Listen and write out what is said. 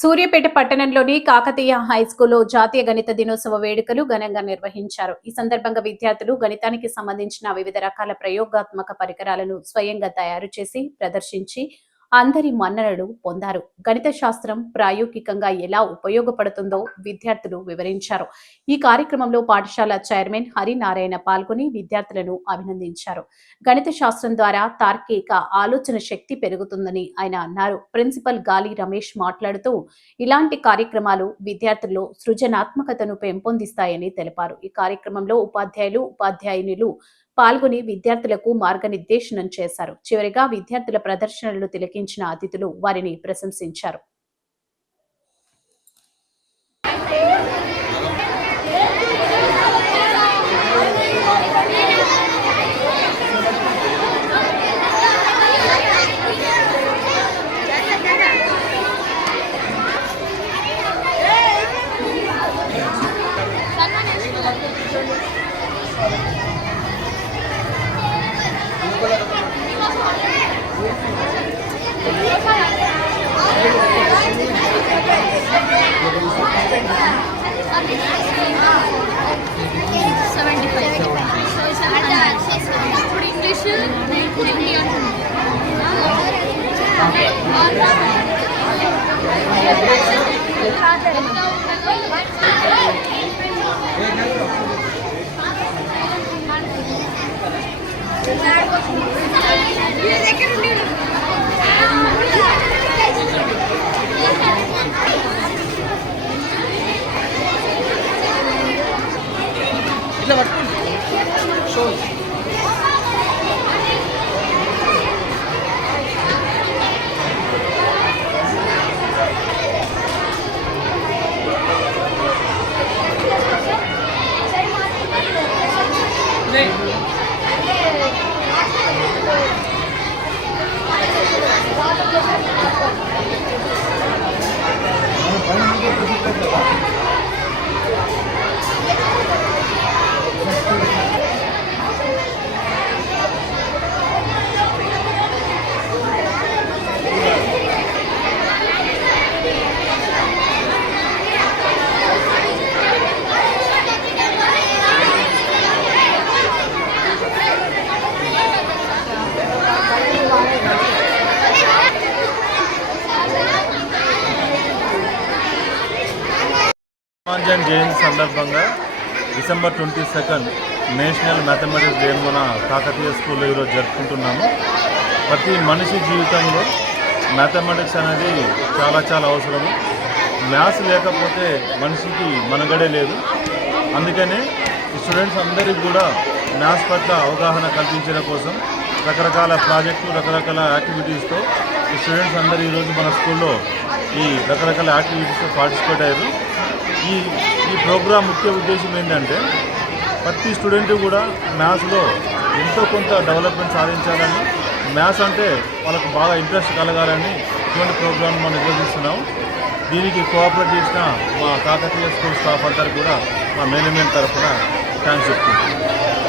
సూర్యాపేట పట్టణంలోని కాకతీయ హైస్కూల్లో జాతీయ గణిత దినోత్సవ వేడుకలు ఘనంగా నిర్వహించారు. ఈ సందర్భంగా విద్యార్థులు గణితానికి సంబంధించిన వివిధ రకాల ప్రయోగాత్మక పరికరాలను స్వయంగా తయారు చేసి ప్రదర్శించి అందరి మన్ననలు పొందారు. గణిత శాస్త్రం ప్రాయోగికంగా ఎలా ఉపయోగపడుతుందో విద్యార్థులు వివరించారు. ఈ కార్యక్రమంలో పాఠశాల చైర్మన్ హరినారాయణ పాల్గొని విద్యార్థులను అభినందించారు. గణిత శాస్త్రం ద్వారా తార్కిక ఆలోచన శక్తి పెరుగుతుందని ఆయన అన్నారు. ప్రిన్సిపల్ గాలి రమేష్ మాట్లాడుతూ ఇలాంటి కార్యక్రమాలు విద్యార్థుల్లో సృజనాత్మకతను పెంపొందిస్తాయని తెలిపారు. ఈ కార్యక్రమంలో ఉపాధ్యాయులు ఉపాధ్యాయునులు పాల్గొని విద్యార్థులకు మార్గనిర్దేశనం చేశారు. చివరిగా విద్యార్థుల ప్రదర్శనలు తిలకించిన అతిథులు వారిని ప్రశంసించారు. హనుమాన్ జయంతి సందర్భంగా డిసెంబర్ 22 నేషనల్ మ్యాథమెటిక్స్ డే మన కాకతీయ స్కూల్లో ఈరోజు జరుపుకుంటున్నాము. ప్రతి మనిషి జీవితంలో మ్యాథమెటిక్స్ అనేది చాలా అవసరము. మ్యాథ్స్ లేకపోతే మనిషికి మనుగడే లేదు. అందుకనే ఈ స్టూడెంట్స్ అందరికీ కూడా మ్యాథ్స్ పట్ల అవగాహన కల్పించడం కోసం రకరకాల ప్రాజెక్టులు రకరకాల యాక్టివిటీస్తో ఈ స్టూడెంట్స్ అందరూ ఈరోజు మన స్కూల్లో ఈ రకరకాల యాక్టివిటీస్లో పార్టిసిపేట్ అయ్యారు. ఈ ప్రోగ్రాం ముఖ్య ఉద్దేశం ఏంటంటే ప్రతి స్టూడెంట్ కూడా మ్యాథ్స్లో ఎంతో కొంత డెవలప్మెంట్ సాధించాలని, మ్యాథ్స్ అంటే వాళ్ళకు బాగా ఇంట్రెస్ట్ కలగాలని ఇటువంటి ప్రోగ్రాం మనం నిర్వహిస్తున్నాం. దీనికి కోఆపరేట్ చేసిన మా కాకతీయ స్కూల్ స్టాఫ్ అందరికీ కూడా మా మేనేజ్మెంట్ తరఫున థ్యాంక్స్ చెప్తున్నాం.